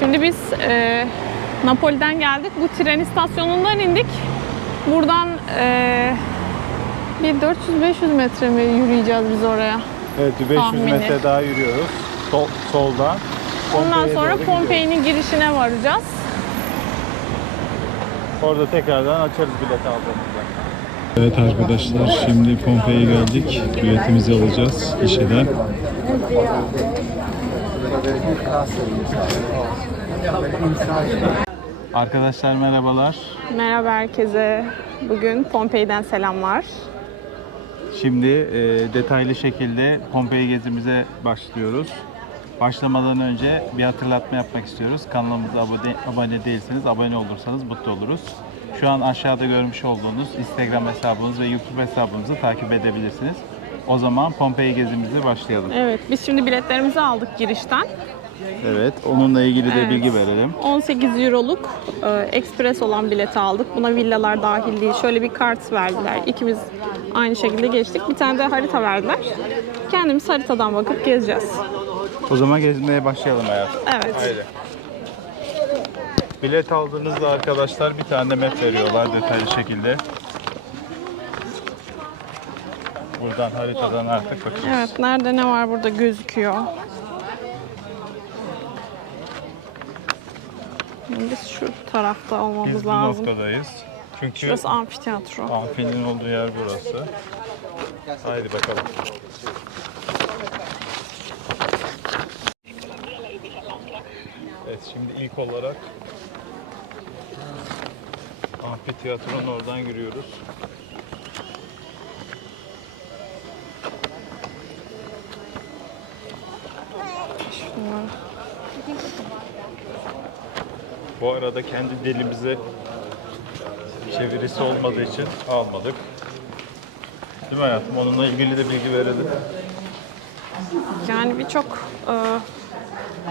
Şimdi biz e, Napoli'den geldik. Bu tren istasyonundan indik. Buradan e, bir 400-500 metre mi yürüyeceğiz biz oraya? Evet 500 Tahmini. metre daha yürüyoruz. Sol, soldan. Ondan sonra. Pompei'nin girişine varacağız. Orada tekrardan açarız bilet aldığımızda. Evet arkadaşlar şimdi Pompei'ye geldik. Biletimizi alacağız gişeden. Arkadaşlar merhabalar. Merhaba herkese. Bugün Pompei'den selamlar. Şimdi e, detaylı şekilde Pompei gezimize başlıyoruz. Başlamadan önce bir hatırlatma yapmak istiyoruz. Kanalımıza abone, abone değilseniz abone olursanız mutlu oluruz. Şu an aşağıda görmüş olduğunuz Instagram hesabımız ve YouTube hesabımızı takip edebilirsiniz. O zaman Pompei gezimize başlayalım. Evet, biz şimdi biletlerimizi aldık girişten. Evet, onunla ilgili de Evet. bilgi verelim. 18 euroluk e, ekspres olan bileti aldık. Buna villalar dahil değil. Şöyle bir kart verdiler. İkimiz aynı şekilde geçtik. Bir tane de harita verdiler. Kendimiz haritadan bakıp gezeceğiz. O zaman gezmeye başlayalım hayatım. Evet. Haydi. Bilet aldığınızda arkadaşlar bir tane map veriyorlar detaylı şekilde. Buradan haritadan artık bakıyoruz. Evet, nerede ne var burada gözüküyor. Biz şu tarafta olmamız Biz bu lazım. noktadayız. Çünkü Şurası amfiteyatro. amfinin olduğu yer burası. Haydi bakalım. Evet şimdi ilk olarak amfiteyatronun oradan giriyoruz. Şunlar. Bu arada kendi dilimize çevirisi olmadığı için almadık. Değil mi hayatım? Onunla ilgili de bilgi verelim. Yani birçok e,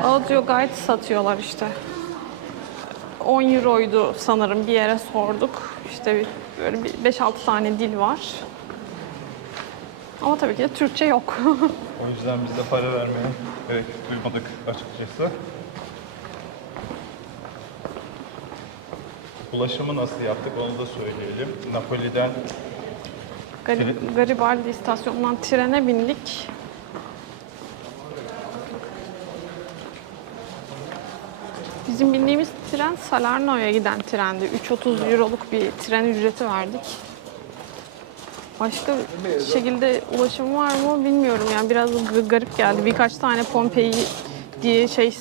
audio guide satıyorlar işte. 10 euroydu sanırım bir yere sorduk. İşte bir- böyle bir 5-6 tane dil var. Ama tabii ki de Türkçe yok. O yüzden biz de para vermeye gerek duymadık açıkçası. Ulaşımı nasıl yaptık onu da söyleyelim. Napoli'den Garip, Garibaldi istasyonundan trene bindik. Bizim bindiğimiz tren Salerno'ya giden trendi. 3.30 euroluk bir tren ücreti verdik. Başka şekilde ulaşım var mı bilmiyorum yani biraz garip geldi. Birkaç tane Pompei diye şey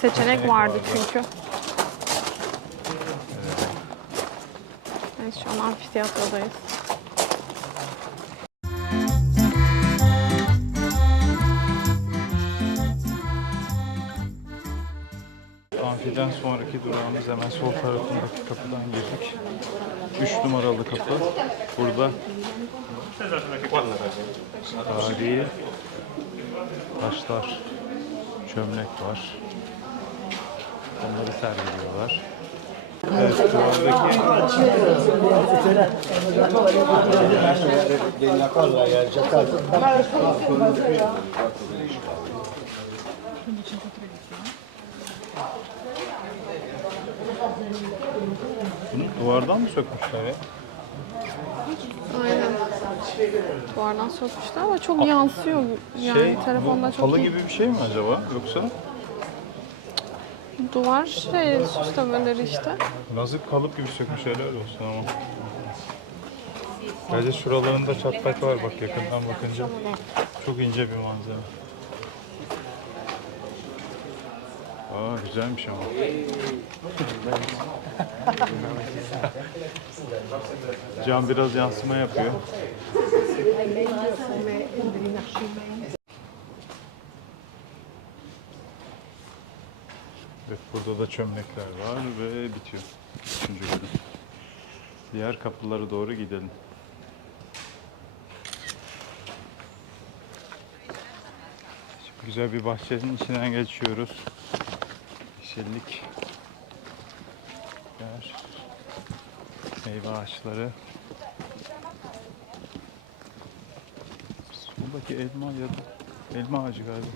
seçenek vardı çünkü. Amfiteyatrodayız. amfiden sonraki durağımız hemen sol tarafındaki kapıdan girdik. 3 numaralı kapı. Burada tarihi taşlar, çömlek var. Onları sergiliyorlar. Bunu duvardan mı sökmüşler ya? Aynen. Duvardan sökmüşler ama çok yansıyor. Yani Şey, telefonda bu çok halı iyi. gibi bir şey mi acaba yoksa? Duvar şey süslemeleri işte. Nasıl kalıp gibi sökmüş helal olsun ama. Bence şuralarında çatlak var bak yakından bakınca. Çok ince bir malzeme. Aa güzelmiş ama. Cam biraz yansıma yapıyor. Burada da çömlekler var ve bitiyor. Üçüncü bölüm. Diğer kapılara doğru gidelim. Şimdi güzel bir bahçenin içinden geçiyoruz. Yeşillik. Yer. Meyve ağaçları. Soldaki elma ya da elma ağacı galiba.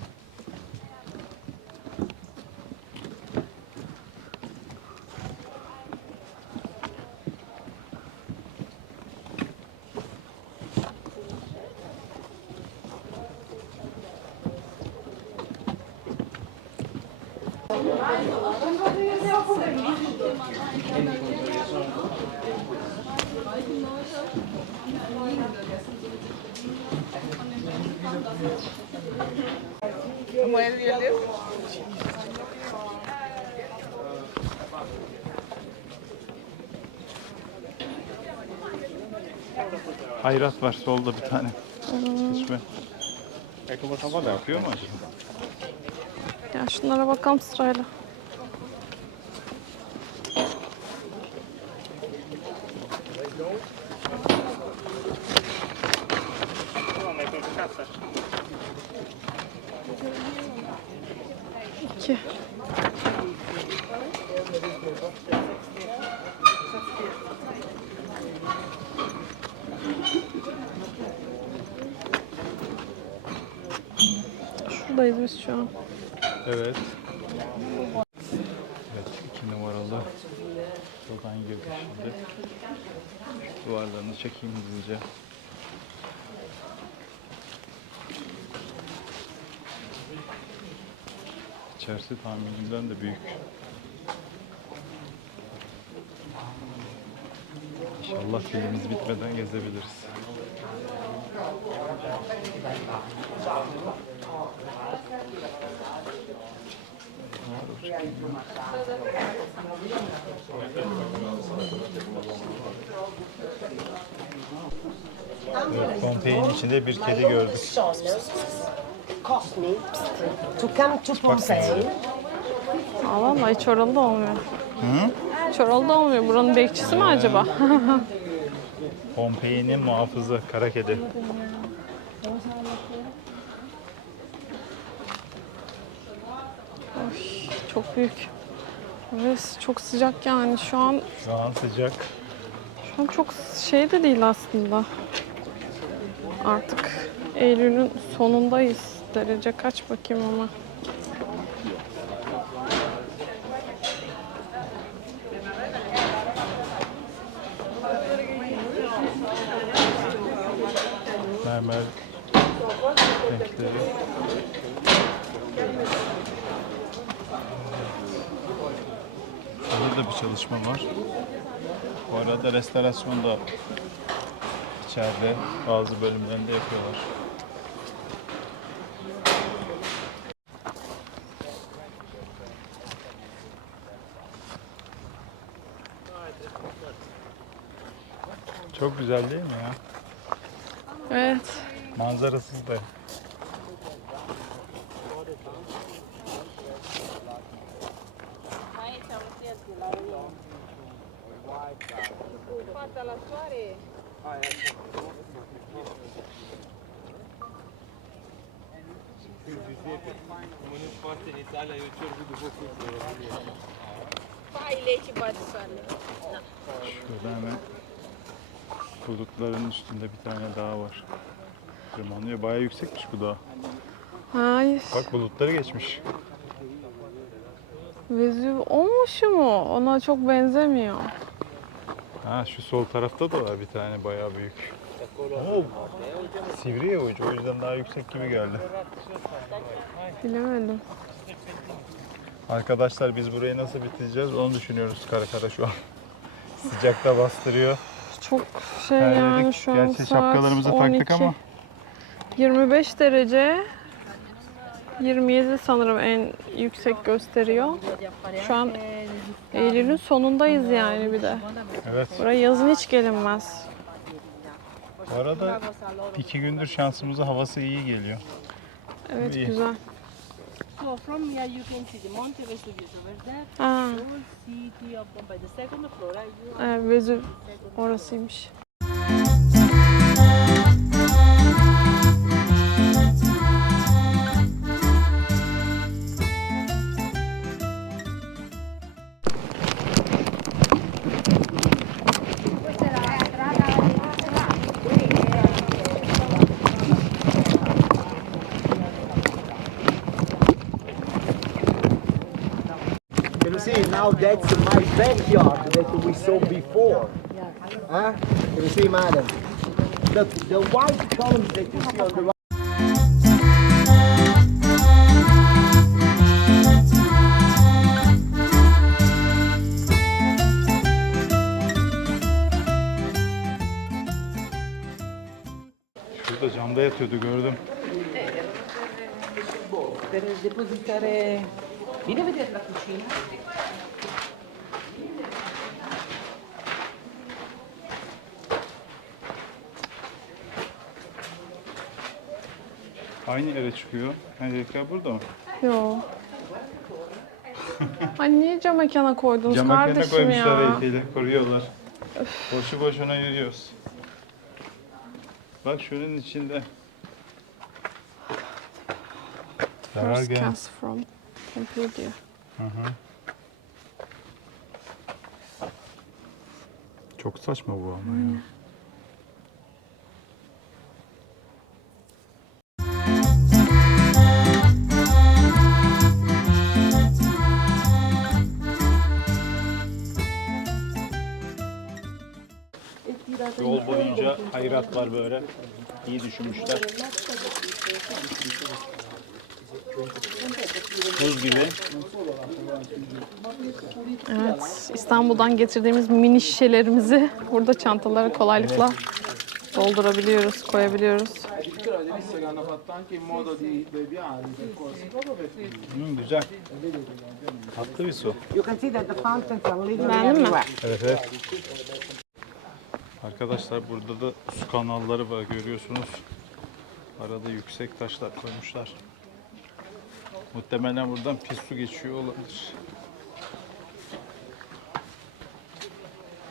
Hayrat var solda bir tane. Çeşme. Yapıyor mu acaba? Ya şunlara bakalım sırayla. İki. Şuradayız biz şu an. Evet. Evet, iki numaralı yoldan girdik şimdi. Duvarlarını çekeyim hızlıca. İçerisi tahminimden de büyük. İnşallah filmimiz bitmeden gezebiliriz. Evet, Pompei'nin içinde bir kedi gördük. cost me to come to Pompeii. Aa vallahi hiç oralı da olmuyor. Hiç oralı da olmuyor. Buranın bekçisi mi acaba? Pompei'nin muhafızı kara kedi. Çok büyük. Evet, çok sıcak yani. Şu an Şu an sıcak. şu an çok şey de değil aslında. Artık Eylül'ün sonundayız. Derece kaç bakayım ama. Mermer renkleri. Burada da bir çalışma var. Bu arada restorasyon da içeride bazı bölümlerinde yapıyorlar. Çok güzel değil mi ya? Evet. Manzarasız da. Fai leite pode fazer. Şurada hemen bulutların üstünde bir tane dağ var. Tırmanıyor. Bayağı yüksekmiş bu dağ. Hayır. Bak bulutları geçmiş. Vezüv olmuş mu? Ona çok benzemiyor. Ha şu sol tarafta da var bir tane bayağı büyük. Ama sivri ya ucu o yüzden daha yüksek gibi geldi. Bilemedim. Arkadaşlar biz burayı nasıl bitireceğiz onu düşünüyoruz kara kara şu an. Sıcakta bastırıyor. Çok şey yani Terledik. şu an Gerçi saat şapkalarımızı 12. taktık ama 25 derece 27 sanırım en yüksek gösteriyor. Şu an Eylül'ün sonundayız yani bir de. evet. Buraya yazın hiç gelinmez. Bu arada iki gündür şansımıza havası iyi geliyor. Evet İyi. güzel. So from here you can see the Monte Vesuvius over there. Ha, Whole city of Pompeii. The second floor, right? You e, Vezüv orasıymış. Huh? Can you see, madam? Look, the white columns that you see on the right. Şurada camda yatıyordu gördüm. Per depositare... Vieni a vedere la cucina. Aynı yere çıkıyor. Heykel burada mı? Yo. Ay niye cam mekana koydunuz Cam mekana kardeşim koymuşlar ya? heykeli. Koruyorlar. Boşu boşuna yürüyoruz. Bak şunun içinde. Zarar First gel. cast from Temple diyor. Çok saçma bu ama ya. Boyunca hayrat var böyle. İyi düşünmüşler. Buz gibi. Evet, İstanbul'dan getirdiğimiz mini şişelerimizi burada çantalara kolaylıkla doldurabiliyoruz, koyabiliyoruz. Hı, güzel. Tatlı bir su. Beğendin mi? Evet evet. Arkadaşlar burada da su kanalları var görüyorsunuz. Arada yüksek taşlar koymuşlar. Muhtemelen buradan pis su geçiyor olabilir.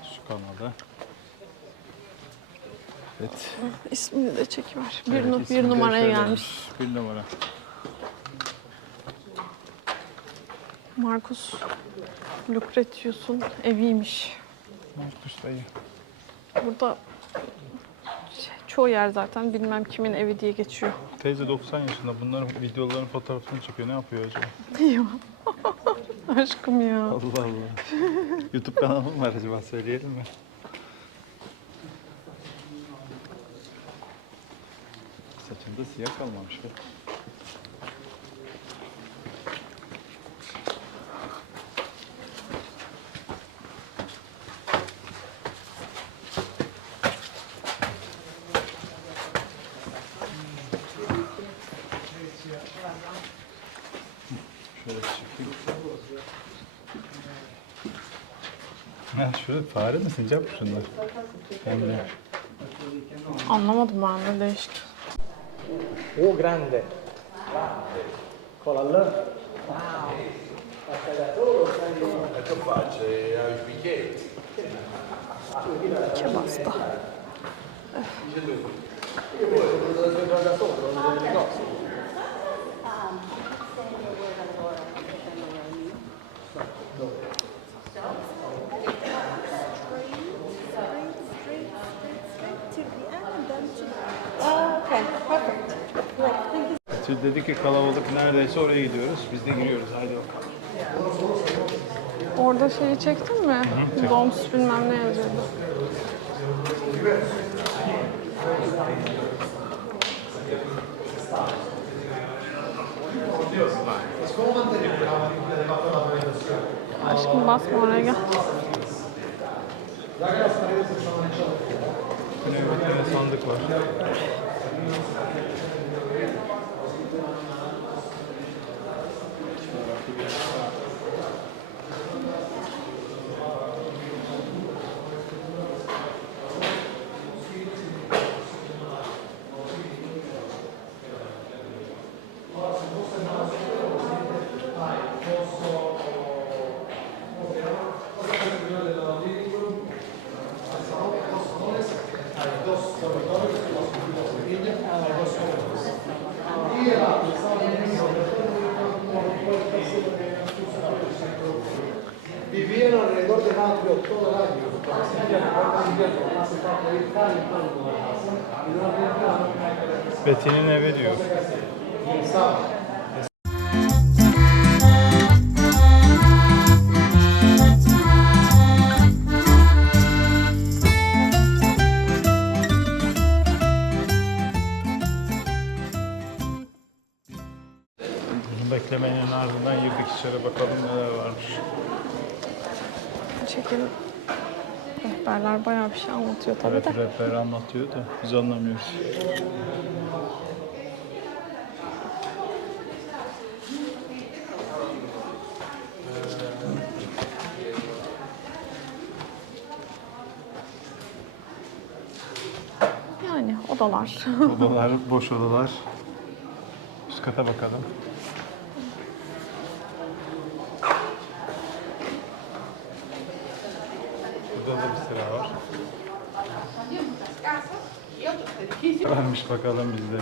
Su kanalı. Evet. İsmini de çekiver. Bir, evet, nu- ismini bir de numaraya şöyle. gelmiş. Bir numara. Marcus Lucretius'un eviymiş. Markus dayı. Burada şey, çoğu yer zaten bilmem kimin evi diye geçiyor. Teyze 90 yaşında. Bunların videolarının fotoğrafını çekiyor. Ne yapıyor acaba? Aşkım ya. Allah Allah. YouTube kanalım var acaba söyleyelim mi? Saçında siyah kalmamış be. Şöyle çıkayım. Ha şurada fare mi sincap mı şunlar? Emre. Anlamadım ben de değişik. Oh, grande. Con la L. Kebasta. Tül dedi ki kalabalık neredeyse oraya gidiyoruz. Biz de giriyoruz. Haydi bakalım. Orada şeyi çektin mi? Doms bilmem ne yazıyordu. Aşkım basma oraya gel. Yine bir sandık var. Casa. Y no había Betty'nin evi diyor. el sábado. Çekelim. Rehberler bayağı bir şey anlatıyor tabii Evet, de. rehber anlatıyor da biz anlamıyoruz. Yani odalar. Odalar, boş odalar. Üst kata bakalım. Burada da bir sıra var. Varmış bakalım bizde.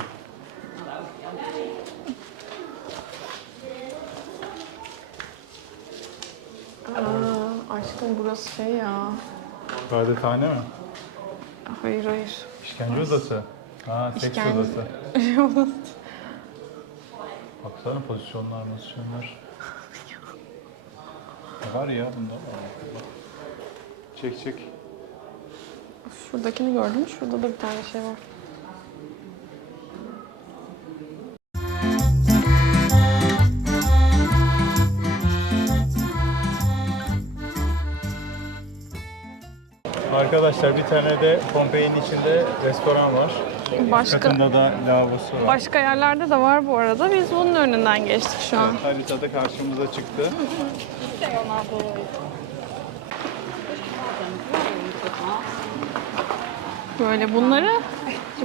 Aa, aşkım burası şey ya. İbadethane mi? Hayır hayır. İşkence odası. Ha, seks İşkence- odası. Baksana pozisyonlar, pozisyonlar. Ne var ya bunda? Çek çek. Şuradakini gördün mü? Şurada da bir tane şey var. Arkadaşlar bir tane de Pompei'nin içinde restoran var. Başka Katında da lavabosu var. başka yerlerde de var bu arada. Biz bunun önünden geçtik şu an. Haritada karşımıza çıktı. Böyle bunları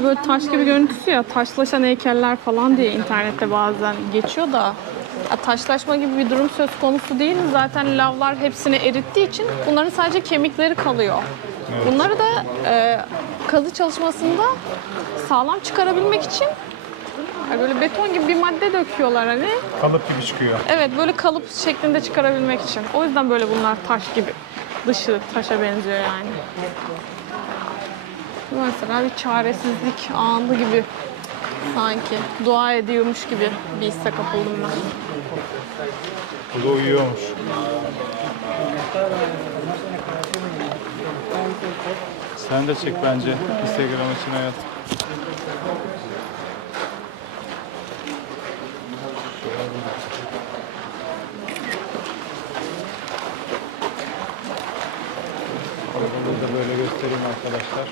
böyle taş gibi görüntüsü ya taşlaşan heykeller falan diye internette bazen geçiyor da ya taşlaşma gibi bir durum söz konusu değil. Zaten lavlar hepsini erittiği için bunların sadece kemikleri kalıyor. Bunları da e, kazı çalışmasında sağlam çıkarabilmek için yani böyle beton gibi bir madde döküyorlar hani. Kalıp gibi çıkıyor. Evet böyle kalıp şeklinde çıkarabilmek için. O yüzden böyle bunlar taş gibi. Dışı taşa benziyor yani. Bu Mesela bir çaresizlik anı gibi sanki. Dua ediyormuş gibi bir hisse kapıldım ben. Bu da uyuyormuş. Sen de çek bence Instagram için hayat. Bunu da böyle göstereyim arkadaşlar.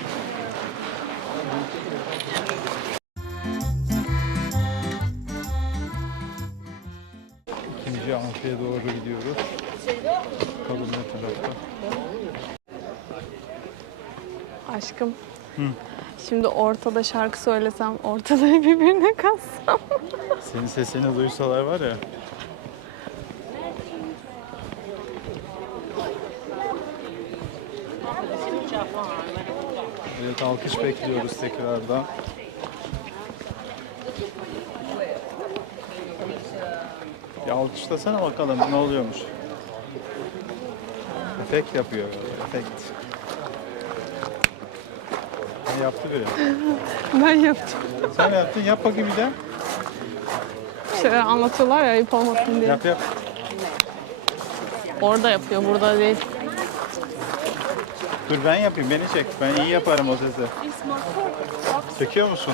Aşkım. Şimdi ortada şarkı söylesem, ortada birbirine kassam. Senin sesini duysalar var ya. Evet alkış bekliyoruz tekrardan. Ya alkışlasana bakalım ne oluyormuş. Efekt yapıyor. Efekt. Yaptı biri? Ben yaptım. Sen yaptın yap bakayım bir de. Bir şeyler anlatıyorlar ya ayıp olmasın diye. Yap yap. Orada yapıyor, burada değil. Dur ben yapayım beni çek. Ben iyi yaparım o sesi. Çekiyor musun?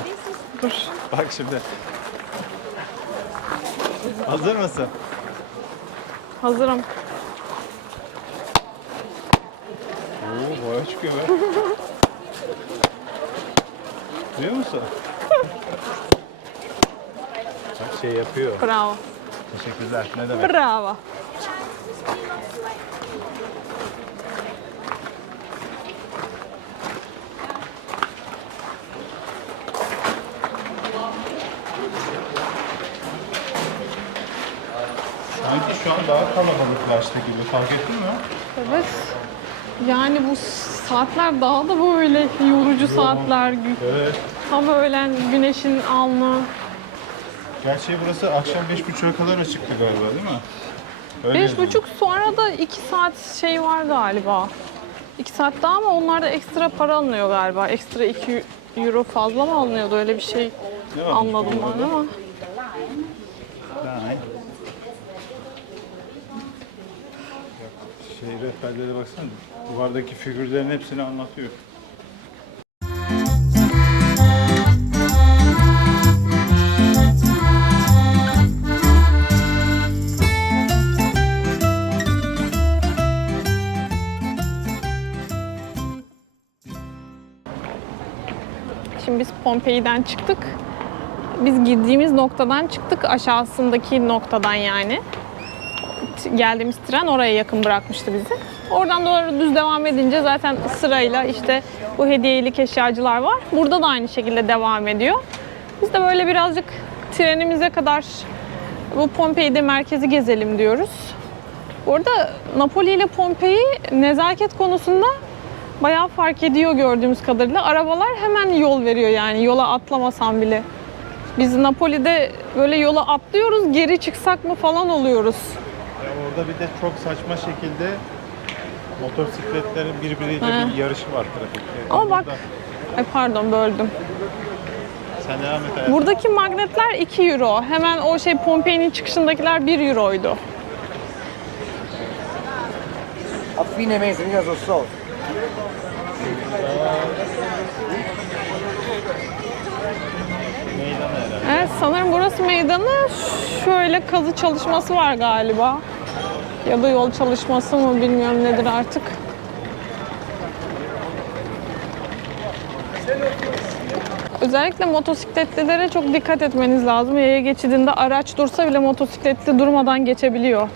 Dur. Bak şimdi. Hazır mısın? Hazırım. Oo boya çıkıyor be. Duyuyor musun? Bak şey yapıyor. Bravo. Teşekkürler. Ne demek? Bravo. Sanki şu an daha kalabalıklaştı gibi. Fark ettin mi? Evet. Yani bu saatler daha da böyle yorucu saatler. Gü- Evet. Tam öğlen güneşin alnı. Gerçi burası akşam 5.30'a kadar açıktı galiba değil mi? Öyle Beş yazıyor. buçuk sonra da iki saat şey var galiba. İki saat daha ama onlarda ekstra para alınıyor galiba. Ekstra iki euro fazla mı alınıyordu öyle bir şey Ne varmış anladım ben ama. Nein. Şey rehberlere baksana. Duvardaki figürlerin hepsini anlatıyor. Şimdi biz Pompei'den çıktık. Biz girdiğimiz noktadan çıktık aşağısındaki noktadan yani. Geldiğimiz tren oraya yakın bırakmıştı bizi. Oradan doğru düz devam edince zaten sırayla işte bu hediyelik eşyacılar var. Burada da aynı şekilde devam ediyor. Biz de böyle birazcık trenimize kadar bu Pompei'de merkezi gezelim diyoruz. Bu arada Napoli ile Pompei nezaket konusunda bayağı fark ediyor gördüğümüz kadarıyla. Arabalar hemen yol veriyor yani yola atlamasam bile. Biz Napoli'de böyle yola atlıyoruz, geri çıksak mı falan oluyoruz. Ya orada bir de çok saçma şekilde motosikletlerin birbiriyle He. bir yarışı var trafikte. Ama bak, Burada- ay pardon böldüm. Sen devam et hayatım. Buradaki magnetler 2 euro. Hemen o şey Pompei'nin çıkışındakiler 1 euroydu. A fine mese, io so so. Meydan herhalde. Evet sanırım burası meydanı. Şöyle kazı çalışması var galiba. Ya da yol çalışması mı bilmiyorum nedir artık. Özellikle motosikletlilere çok dikkat etmeniz lazım. Yaya geçidinde araç dursa bile motosikletli durmadan geçebiliyor.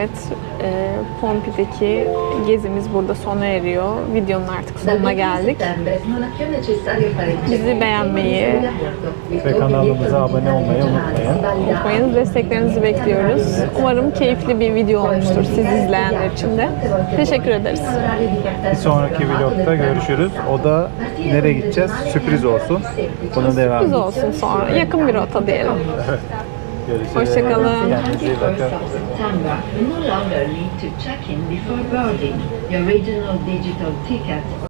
Evet, e, Pompei'deki gezimiz burada sona eriyor. Videonun artık sonuna geldik. Bizi beğenmeyi, Ve kanalımıza abone olmayı unutmayın. unutmayın. Desteklerinizi bekliyoruz. Umarım keyifli bir video olmuştur siz izleyenler için de. Teşekkür ederiz. Bir sonraki vlogda görüşürüz. O da nereye gideceğiz? Sürpriz olsun. Bunu devam Biz olsun sonra. Yakın bir rota diyelim. Görüşürüz. Hoşçakalın. Kendinize iyi bakın. September, you no longer need to check in before boarding. Your regional digital ticket